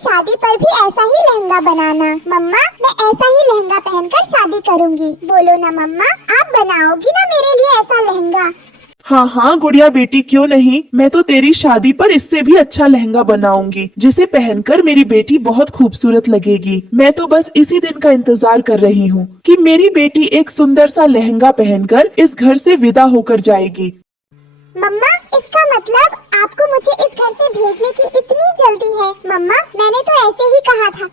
शादी पर भी ऐसा ही लहंगा बनाना। मम्मा, मैं ऐसा ही लहंगा पहनकर शादी करूँगी। बोलो ना मम्मा, आप बनाओगी ना मेरे लिए ऐसा लहंगा? हाँ हाँ गुड़िया बेटी, क्यों नहीं। मैं तो तेरी शादी पर इससे भी अच्छा लहंगा बनाऊंगी, जिसे पहनकर मेरी बेटी बहुत खूबसूरत लगेगी। मैं तो बस इसी दिन का इंतजार कर रही हूँ कि मेरी बेटी एक सुंदर सा लहंगा पहनकर इस घर से विदा होकर जाएगी। मम्मा, इसका मतलब आपको मुझे इस घर से भेजने की इतनी जल्दी है? मम्मा, मैंने तो ऐसे ही कहा था।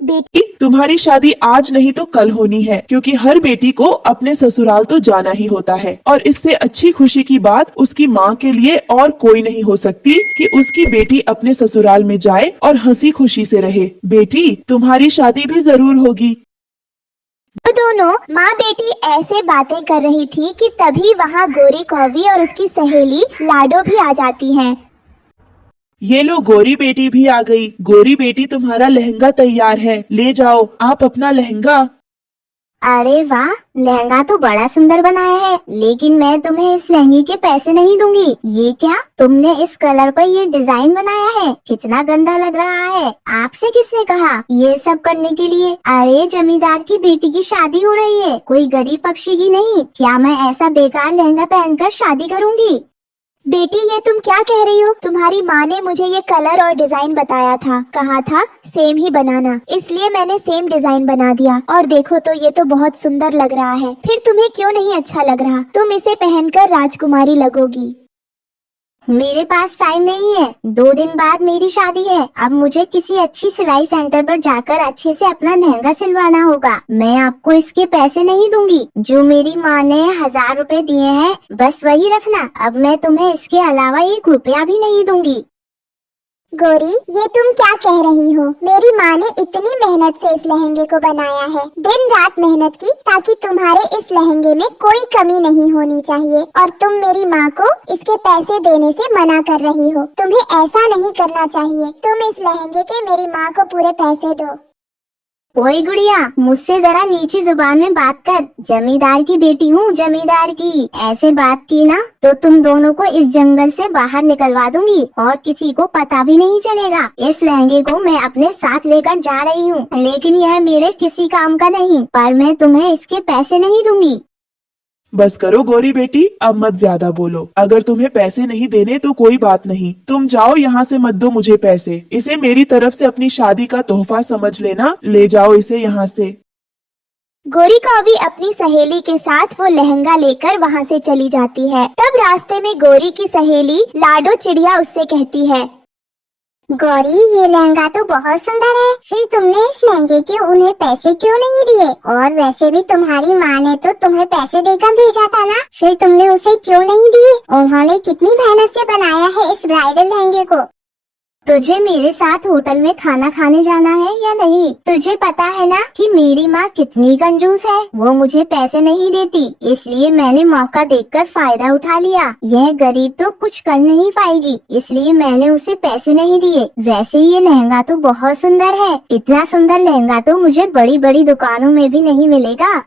बेटी, तुम्हारी शादी आज नहीं तो कल होनी है, क्योंकि हर बेटी को अपने ससुराल तो जाना ही होता है। और इससे अच्छी खुशी की बात उसकी माँ के लिए और कोई नहीं हो सकती कि उसकी बेटी अपने ससुराल में जाए और हंसी खुशी से रहे। बेटी, तुम्हारी शादी भी जरूर होगी। वो दोनों माँ बेटी ऐसे बातें कर रही थी कि तभी वहाँ गोरी कौवी और उसकी सहेली लाडो भी आ जाती हैं। ये लो, गोरी बेटी भी आ गई। गोरी बेटी, तुम्हारा लहंगा तैयार है, ले जाओ आप अपना लहंगा। अरे वाह, लहंगा तो बड़ा सुंदर बनाया है, लेकिन मैं तुम्हें इस लहंगे के पैसे नहीं दूंगी। ये क्या, तुमने इस कलर पर ये डिजाइन बनाया है? कितना गंदा लग रहा है। आपसे किसने कहा ये सब करने के लिए? अरे जमींदार की बेटी की शादी हो रही है, कोई गरीब पक्षी की नहीं। क्या मैं ऐसा बेकार लहंगा पहनकर शादी करूंगी? बेटी, ये तुम क्या कह रही हो? तुम्हारी माँ ने मुझे ये कलर और डिजाइन बताया था, कहा था सेम ही बनाना, इसलिए मैंने सेम डिजाइन बना दिया। और देखो तो ये तो बहुत सुंदर लग रहा है। फिर तुम्हें क्यों नहीं अच्छा लग रहा? तुम इसे पहनकर राजकुमारी लगोगी। मेरे पास टाइम नहीं है, 2 दिन बाद मेरी शादी है। अब मुझे किसी अच्छी सिलाई सेंटर पर जाकर अच्छे से अपना लहंगा सिलवाना होगा। मैं आपको इसके पैसे नहीं दूंगी। जो मेरी माँ ने 1000 रुपए दिए हैं, बस वही रखना। अब मैं तुम्हें इसके अलावा 1 रुपया भी नहीं दूंगी। गोरी, ये तुम क्या कह रही हो? मेरी माँ ने इतनी मेहनत से इस लहंगे को बनाया है, दिन रात मेहनत की, ताकि तुम्हारे इस लहंगे में कोई कमी नहीं होनी चाहिए। और तुम मेरी माँ को इसके पैसे देने से मना कर रही हो। तुम्हें ऐसा नहीं करना चाहिए। तुम इस लहंगे के मेरी माँ को पूरे पैसे दो। ओए गुड़िया, मुझसे जरा नीची जुबान में बात कर। जमींदार की बेटी हूँ, जमींदार की। ऐसे बात की ना तो तुम दोनों को इस जंगल से बाहर निकलवा दूंगी और किसी को पता भी नहीं चलेगा। इस लहंगे को मैं अपने साथ लेकर जा रही हूँ, लेकिन यह मेरे किसी काम का नहीं, पर मैं तुम्हें इसके पैसे नहीं दूंगी। बस करो गोरी बेटी, अब मत ज्यादा बोलो। अगर तुम्हें पैसे नहीं देने तो कोई बात नहीं, तुम जाओ यहाँ से, मत दो मुझे पैसे। इसे मेरी तरफ से अपनी शादी का तोहफा समझ लेना, ले जाओ इसे यहाँ से। गोरी कौवी अपनी सहेली के साथ वो लहंगा लेकर वहाँ से चली जाती है। तब रास्ते में गोरी की सहेली लाडो चिड़िया उससे कहती है, गौरी, ये लहंगा तो बहुत सुंदर है, फिर तुमने इस लहंगे के उन्हें पैसे क्यों नहीं दिए? और वैसे भी तुम्हारी माँ ने तो तुम्हें पैसे देकर भेजा था ना, फिर तुमने उसे क्यों नहीं दिए? उन्होंने कितनी मेहनत से बनाया है इस ब्राइडल लहंगे को। तुझे मेरे साथ होटल में खाना खाने जाना है या नहीं? तुझे पता है ना कि मेरी माँ कितनी कंजूस है। वो मुझे पैसे नहीं देती, इसलिए मैंने मौका देखकर फायदा उठा लिया। यह गरीब तो कुछ कर नहीं पाएगी, इसलिए मैंने उसे पैसे नहीं दिए। वैसे ये लहंगा तो बहुत सुंदर है। इतना सुंदर लहंगा तो मुझे बड़ी बड़ी दुकानों में भी नहीं मिलेगा।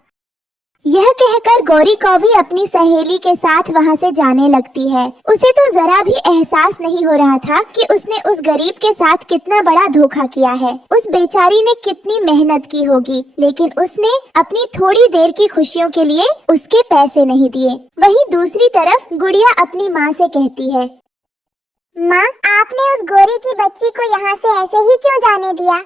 यह कहकर गौरी कौवी अपनी सहेली के साथ वहाँ से जाने लगती है। उसे तो जरा भी एहसास नहीं हो रहा था कि उसने उस गरीब के साथ कितना बड़ा धोखा किया है। उस बेचारी ने कितनी मेहनत की होगी, लेकिन उसने अपनी थोड़ी देर की खुशियों के लिए उसके पैसे नहीं दिए। वहीं दूसरी तरफ गुड़िया अपनी माँ से कहती है, माँ, आपने उस गोरी की बच्ची को यहाँ से ऐसे ही क्यों जाने दिया?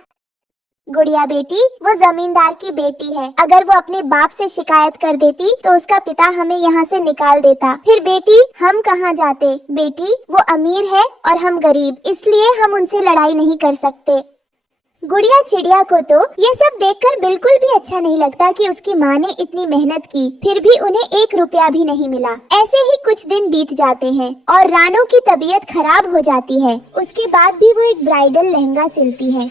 गुड़िया बेटी, वो जमींदार की बेटी है। अगर वो अपने बाप से शिकायत कर देती तो उसका पिता हमें यहाँ से निकाल देता। फिर बेटी, हम कहाँ जाते? बेटी, वो अमीर है और हम गरीब, इसलिए हम उनसे लड़ाई नहीं कर सकते। गुड़िया चिड़िया को तो ये सब देखकर बिल्कुल भी अच्छा नहीं लगता कि उसकी माँ ने इतनी मेहनत की, फिर भी उन्हें 1 रुपया भी नहीं मिला। ऐसे ही कुछ दिन बीत जाते हैं और रानो की तबीयत खराब हो जाती है। उसके बाद भी वो एक ब्राइडल लहंगा सिलती है।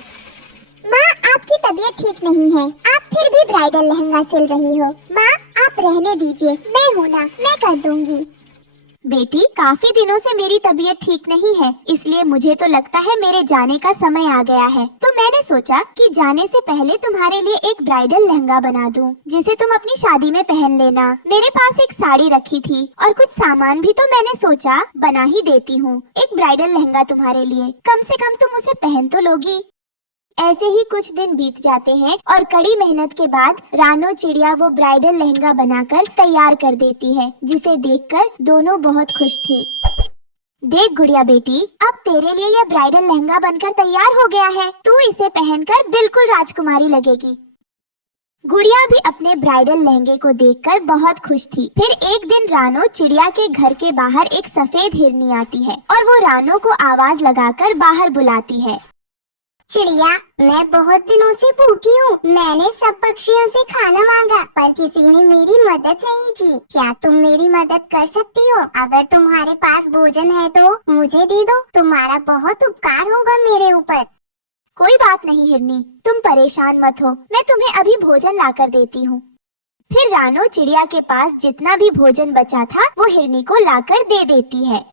माँ, आपकी तबीयत ठीक नहीं है, आप फिर भी ब्राइडल लहंगा सिल रही हो। माँ, आप रहने दीजिए, मैं हूँ ना, मैं कर दूंगी। बेटी, काफी दिनों से मेरी तबीयत ठीक नहीं है, इसलिए मुझे तो लगता है मेरे जाने का समय आ गया है। तो मैंने सोचा कि जाने से पहले तुम्हारे लिए एक ब्राइडल लहंगा बना दूं, जिसे तुम अपनी शादी में पहन लेना। मेरे पास एक साड़ी रखी थी और कुछ सामान भी, तो मैंने सोचा बना ही देती हूँ एक ब्राइडल लहंगा तुम्हारे लिए। कम से कम तुम उसे पहन तो लोगी। ऐसे ही कुछ दिन बीत जाते हैं और कड़ी मेहनत के बाद रानो चिड़िया वो ब्राइडल लहंगा बनाकर तैयार कर देती है, जिसे देखकर दोनों बहुत खुश थी। देख गुड़िया बेटी, अब तेरे लिए यह ब्राइडल लहंगा बनकर तैयार हो गया है। तू इसे पहनकर बिल्कुल राजकुमारी लगेगी। गुड़िया भी अपने ब्राइडल लहंगे को देखकर बहुत खुश थी। फिर एक दिन रानो चिड़िया के घर के बाहर एक सफेद हिरनी आती है और वो रानो को आवाज लगाकर बाहर बुलाती है। चिड़िया, मैं बहुत दिनों से भूखी हूँ। मैंने सब पक्षियों से खाना मांगा पर किसी ने मेरी मदद नहीं की। क्या तुम मेरी मदद कर सकती हो? अगर तुम्हारे पास भोजन है तो मुझे दे दो। तुम्हारा बहुत उपकार होगा मेरे ऊपर। कोई बात नहीं हिरनी, तुम परेशान मत हो, मैं तुम्हें अभी भोजन लाकर देती हूँ। फिर रानो चिड़िया के पास जितना भी भोजन बचा था वो हिरनी को लाकर दे देती है।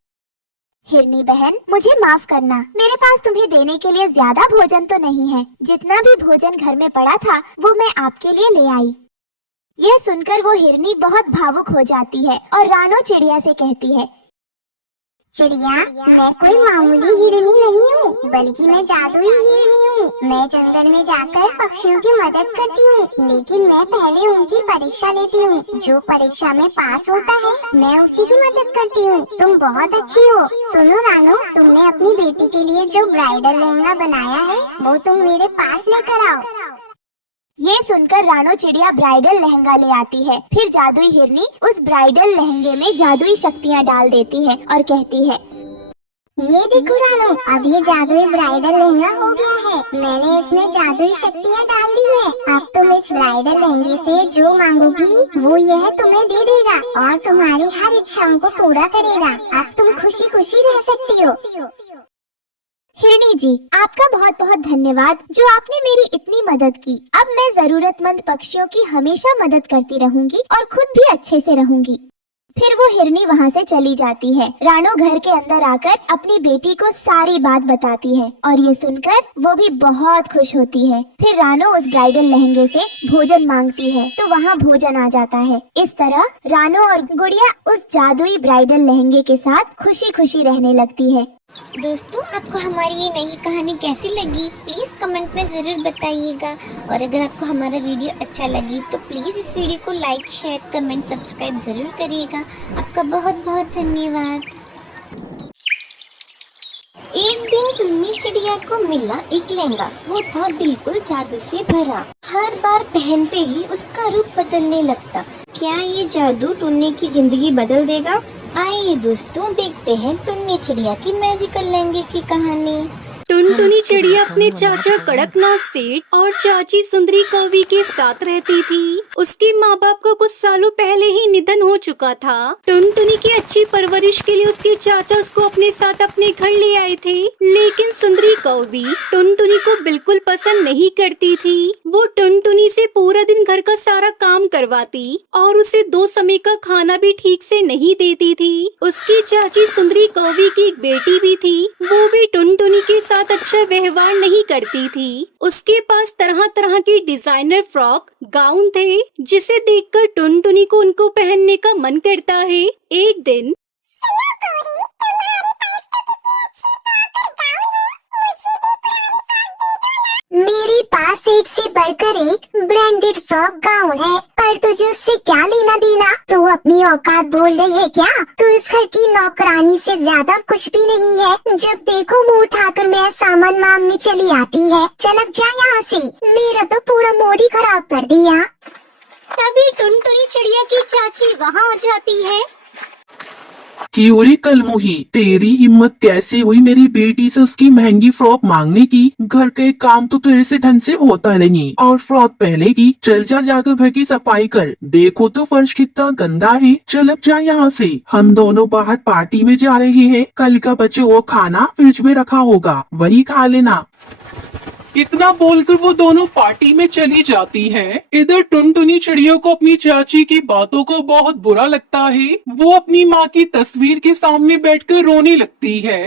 हिरनी बहन, मुझे माफ करना, मेरे पास तुम्हें देने के लिए ज्यादा भोजन तो नहीं है। जितना भी भोजन घर में पड़ा था वो मैं आपके लिए ले आई। यह सुनकर वो हिरनी बहुत भावुक हो जाती है और रानो चिड़िया से कहती है, चिड़िया, मैं कोई मामूली हिरनी नहीं हूँ, बल्कि मैं जादुई हिरनी हूँ। मैं जंगल में जाकर पक्षियों की मदद करती हूँ, लेकिन मैं पहले उनकी परीक्षा लेती हूँ। जो परीक्षा में पास होता है मैं उसी की मदद करती हूँ। तुम बहुत अच्छी हो। सुनो रानो, तुमने अपनी बेटी के लिए जो ब्राइडल लहंगा बनाया है वो तुम मेरे पास लेकर आओ। ये सुनकर रानो चिड़िया ब्राइडल लहंगा ले आती है। फिर जादुई हिरनी उस ब्राइडल लहंगे में जादुई शक्तियाँ डाल देती है और कहती है, ये देखो रानो, अब ये जादुई ब्राइडल लहंगा हो गया है। मैंने इसमें जादुई शक्तियाँ डाल दी है। अब तुम इस ब्राइडल लहंगे से जो मांगोगी वो यह तुम्हें दे देगा और तुम्हारी हर इच्छाओं को पूरा करेगा। अब तुम खुशी खुशी रह सकती हो। हिरनी जी, आपका बहुत बहुत धन्यवाद जो आपने मेरी इतनी मदद की। अब मैं जरूरतमंद पक्षियों की हमेशा मदद करती रहूंगी और खुद भी अच्छे से रहूंगी। फिर वो हिरनी वहाँ से चली जाती है। रानो घर के अंदर आकर अपनी बेटी को सारी बात बताती है और ये सुनकर वो भी बहुत खुश होती है। फिर रानो उस ब्राइडल लहंगे से भोजन मांगती है तो वहाँ भोजन आ जाता है। इस तरह रानो और गुड़िया उस जादुई ब्राइडल लहंगे के साथ खुशी खुशी रहने लगती है। दोस्तों, आपको हमारी ये नई कहानी कैसी लगी प्लीज़ कमेंट में ज़रूर बताइएगा। और अगर आपको हमारा वीडियो अच्छा लगी तो प्लीज़ इस वीडियो को लाइक, शेयर, कमेंट, सब्सक्राइब ज़रूर करिएगा। आपका बहुत बहुत धन्यवाद। एक दिन टुन्नी चिड़िया को मिला एक लहंगा। वो था बिल्कुल जादू से भरा। हर बार पहनते ही उसका रूप बदलने लगता। क्या ये जादू टुन्नी की जिंदगी बदल देगा? आइए दोस्तों, देखते हैं टुन्नी चिड़िया की मैजिकल लहंगे की कहानी। टुनटुनी चिड़िया अपने चाचा कड़कनाथ सेठ और चाची सुंदरी कौवी के साथ रहती थी। उसके माँ बाप का कुछ सालों पहले ही निधन हो चुका था। टुनटुनी की अच्छी परवरिश के लिए उसके चाचा उसको अपने साथ अपने घर ले आए थे, लेकिन सुंदरी कौवी टुनटुनी को बिल्कुल पसंद नहीं करती थी। वो टुनटुनी से पूरा दिन घर का सारा काम करवाती और उसे 2 समय का खाना भी ठीक से नहीं देती थी। उसकी चाची सुंदरी कौवी की एक बेटी भी थी, वो भी टुनटुनी के साथ अच्छा व्यवहार नहीं करती थी। उसके पास तरह तरह के डिजाइनर फ्रॉक, गाउन थे, जिसे देखकर टुनटुनी को उनको पहनने का मन करता है। एक दिन मेरे पास एक से बढ़कर एक ब्रांडेड फ्रॉक गाउन है, पर तुझे उससे क्या लेना देना? तू अपनी औकात बोल रही है क्या? तू इस घर की नौकरानी से ज्यादा कुछ भी नहीं है। जब देखो मुंह उठाकर मेरा सामान मांगने चली आती है। चलक जा यहाँ से, मेरा तो पूरा मूड ही खराब कर दिया। तभी टुनटुनी चिड़िया की चाची वहाँ आ जाती है। क्यों कलमुही, तेरी हिम्मत कैसे हुई मेरी बेटी से उसकी महंगी फ्रॉक मांगने की? घर के काम तो तेरे से ढंग से होता नहीं और फ्रॉक पहले की। चल जा, जाकर घर की सफाई कर। देखो तो फर्श कितना गंदा है। चलक जा यहाँ से। हम दोनों बाहर पार्टी में जा रहे हैं। कल का बचे वो खाना फ्रिज में रखा होगा, वही खा लेना। इतना बोलकर वो दोनों पार्टी में चली जाती है। इधर टुनटुनी चिड़िया को अपनी चाची की बातों को बहुत बुरा लगता है। वो अपनी माँ की तस्वीर के सामने बैठकर रोने लगती है।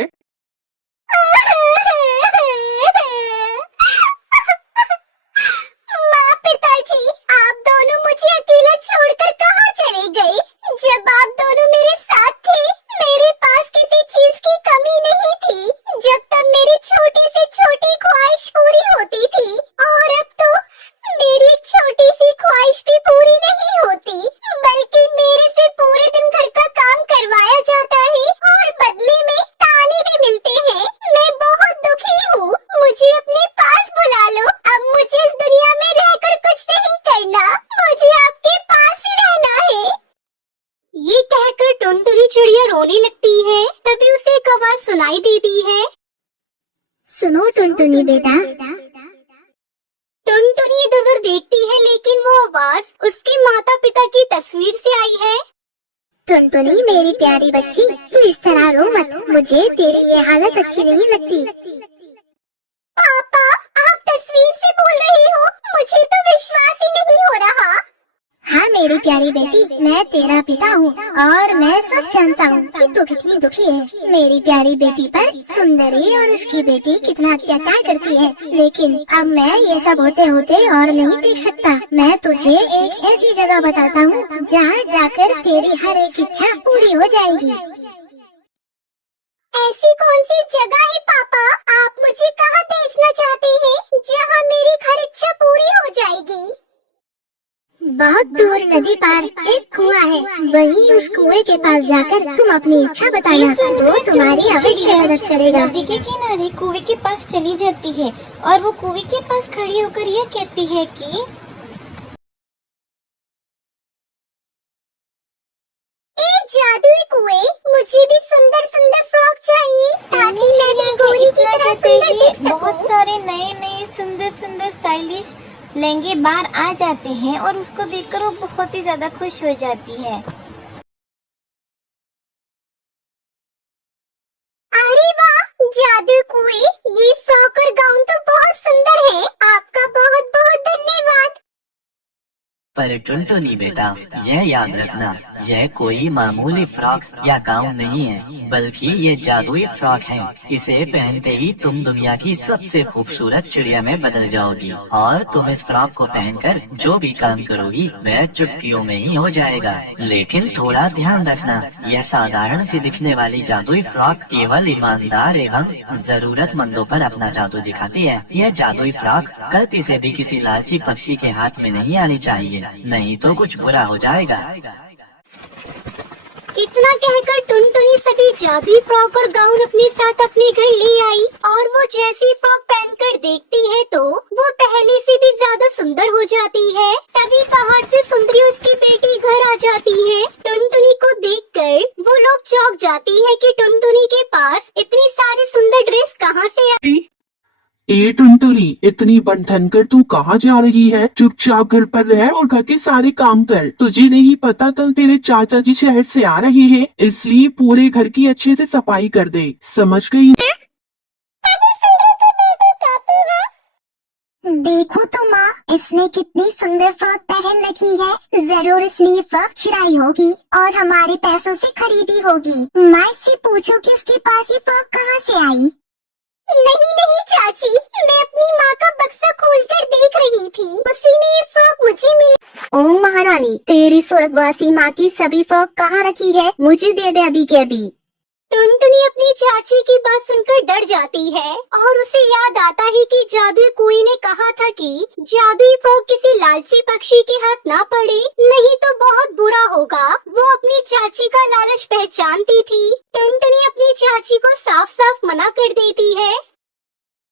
माँ, पिताजी, आप दोनों मुझे अकेला छोड़कर कहाँ चले गए? जब आप दोनों मेरे साथ थे, मेरे पास किसी चीज की कमी नहीं थी। जब तक मेरी छोटी से छोटी ख्वाहिश पूरी होती थी सुनाई देती है। सुनो टुनटुनी बेटा, टुनटुनी इधर उधर देखती है, लेकिन वो आवाज उसके माता पिता की तस्वीर से आई है। टुनटुनी मेरी प्यारी बच्ची, तू इस तरह रो मत, मुझे तेरी ये हालत अच्छी नहीं लगती। पापा, आप तस्वीर से बोल रही हो? मुझे तो विश्वास ही नहीं हो रहा। हाँ मेरी प्यारी बेटी, मैं तेरा पिता हूँ और मैं सब जानता हूँ कि तू कितनी दुखी है। मेरी प्यारी बेटी पर सुंदरी और उसकी बेटी कितना अत्याचार करती है, लेकिन अब मैं ये सब होते होते और नहीं देख सकता। मैं तुझे एक ऐसी जगह बताता हूँ जहाँ जाकर तेरी हर एक इच्छा पूरी हो जाएगी। ऐसी कौन सी जगह है पापा? आप मुझे कहाँ भेजना चाहते हैं जहाँ मेरी हर इच्छा पूरी हो जाएगी? बहुत दूर नदी पार एक कुआं है, वही उस कुएं के पास जाकर तुम अपनी इच्छा बताना, वो तुम्हारी अवश्य मदद करेगा। नदी के किनारे कुएं के पास चली जाती है और वो कुएं के पास खड़ी होकर यह कहती है कि जादुई कुएं, मुझे भी सुंदर सुंदर फ्रॉक चाहिए ताकि मैं भी गोरी की तरह सुंदर दिख सकूं। बहुत सारे नए नए सुंदर सुंदर स्टाइलिश लहंगे बाहर आ जाते हैं और उसको देखकर वो बहुत ही ज्यादा खुश हो जाती है। अरे वाह जादू कुएं, ये फ्रॉक और गाउन तो बहुत सुंदर है। आपका बहुत बहुत धन्यवाद। पर टुनटुनी बेटा, यह याद रखना, यह कोई मामूली फ्रॉक या गाउन नहीं है, बल्कि ये जादुई फ्रॉक है। इसे पहनते ही तुम दुनिया की सबसे खूबसूरत चिड़िया में बदल जाओगी और तुम इस फ्रॉक को पहनकर जो भी काम करोगी वह चुटकियों में ही हो जाएगा। लेकिन थोड़ा ध्यान रखना, यह साधारण सी दिखने वाली जादुई फ्रॉक केवल ईमानदार एवं जरूरतमंदों पर अपना जादू दिखाती है। यह जादुई फ्रॉक गलती से भी किसी लालची पक्षी के हाथ में नहीं आनी चाहिए, नहीं तो कुछ बुरा हो जाएगा। इतना कहकर टुनटुनी सभी जादुई फ्रॉक और गाउन अपने साथ अपने घर ले आई और वो जैसी फ्रॉक पहनकर देखती है तो वो पहले से भी ज्यादा सुंदर हो जाती है। तभी पहाड़ से सुंदरी उसकी बेटी घर आ जाती है। टुनटुनी को देखकर वो लोग चौंक जाती है कि टुनटुनी के पास इतनी सारी सुंदर ड्रेस कहाँ से आई। ए टुनटुनी, इतनी बन कर तू कहाँ जा रही है? चुपचाप घर पर रह और घर के सारे काम कर। तुझे नहीं पता कल तेरे चाचा जी शहर से आ रहे हैं, इसलिए पूरे घर की अच्छे से सफाई कर दे, समझ गई? देखो तो माँ, इसने कितनी सुंदर फ्रॉक पहन रखी है। जरूर इसने ये फ्रॉक चुराई होगी और हमारे पैसों से खरीदी होगी। माँ इससे पूछो कि उसके पास ये फ्रॉक कहाँ से आई। नहीं नहीं चाची, मैं अपनी माँ का बक्सा खोलकर देख रही थी, उसी में ये फ्रॉक मुझे मिली। ओ महारानी, तेरी स्वर्गवासी माँ की सभी फ्रॉक कहाँ रखी है? मुझे दे दे अभी के अभी। टुनटुनी अपनी चाची की बात सुनकर डर जाती है और उसे याद आता है कि जादुई कुएं ने कहा था कि जादुई फ्रॉक किसी लालची पक्षी के हाथ ना पड़े, नहीं तो बहुत बुरा होगा। वो अपनी चाची का लालच पहचानती थी। टुनटुनी अपनी चाची को साफ साफ मना कर देती है।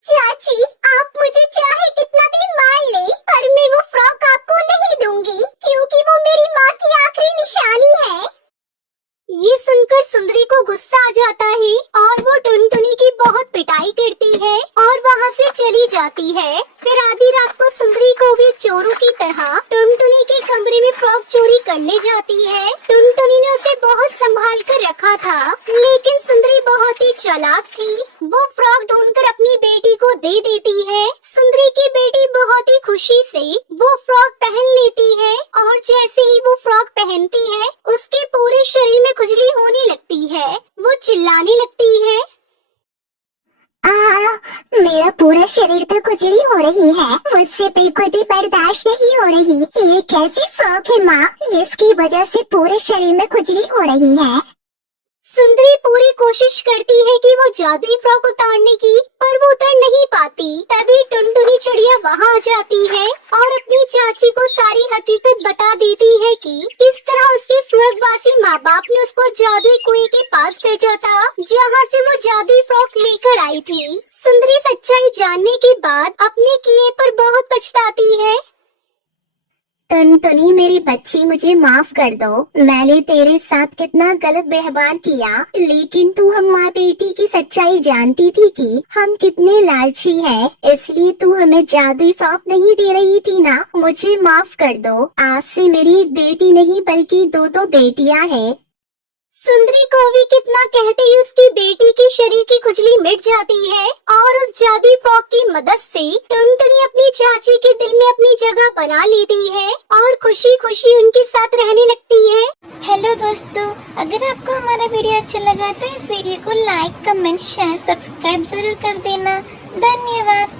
चाची, आप मुझे चाहे कितना भी मार ले, पर मैं वो फ्रॉक आपको नहीं दूंगी, क्योंकि वो मेरी माँ की आखिरी निशानी है। ये सुनकर सुंदरी को गुस्सा आ जाता है और वो टुनटुनी की बहुत पिटाई करती है और वहाँ से चली जाती है। फिर आधी रात को सुंदरी को भी चोरों की तरह टुनटुनी के कमरे में फ्रॉक चोरी करने जाती है। टुनटुनी ने उसे बहुत संभाल कर रखा था, लेकिन सुंदरी बहुत ही चालाक थी। वो फ्रॉक ढूंढकर अपनी बेटी को दे देती है। सुंदरी की बेटी बहुत ही खुशी से वो फ्रॉक पहन लेती है और जैसे ही वो फ्रॉक पहनती है उसके पूरे शरीर में खुजली होने लगती है। वो चिल्लाने लगती है, मेरा पूरा शरीर पे खुजली हो रही है, मुझसे बिल्कुल भी बर्दाश्त नहीं हो रही। ये कैसी फ्रॉक है माँ, जिसकी वजह से पूरे शरीर में खुजली हो रही है? सुंदरी पूरी कोशिश करती है कि वो जादुई फ्रॉक उतारने की, पर वो उतर नहीं पाती। तभी टुनटुनी चिड़िया वहाँ आ जाती है और अपनी चाची को सारी हकीकत बता देती है कि किस तरह उसके स्वर्गवासी माँ बाप ने उसको जादुई कुएं के पास भेजा था, जहाँ से वो जादुई फ्रॉक लेकर आई थी। सुंदरी सच्चाई जानने के बाद अपने किए पर बहुत पछताती है। टुनटुनी मेरी बच्ची, मुझे माफ कर दो। मैंने तेरे साथ कितना गलत व्यवहार किया, लेकिन तू हम माँ बेटी की सच्चाई जानती थी कि हम कितने लालची हैं, इसलिए तू हमें जादुई फ्रॉक नहीं दे रही थी ना। मुझे माफ कर दो। आज से मेरी एक बेटी नहीं बल्कि दो बेटियां हैं। सुंदरी कौवी कितना कहते ही उसकी बेटी के शरीर की खुजली मिट जाती है और उस जादुई फ्रॉक की मदद से टुनटुनी अपनी चाची के दिल में अपनी जगह बना लेती है और खुशी खुशी उनके साथ रहने लगती है। हेलो दोस्तों, अगर आपको हमारा वीडियो अच्छा लगा तो इस वीडियो को लाइक, कमेंट, शेयर, सब्सक्राइब जरूर कर देना। धन्यवाद।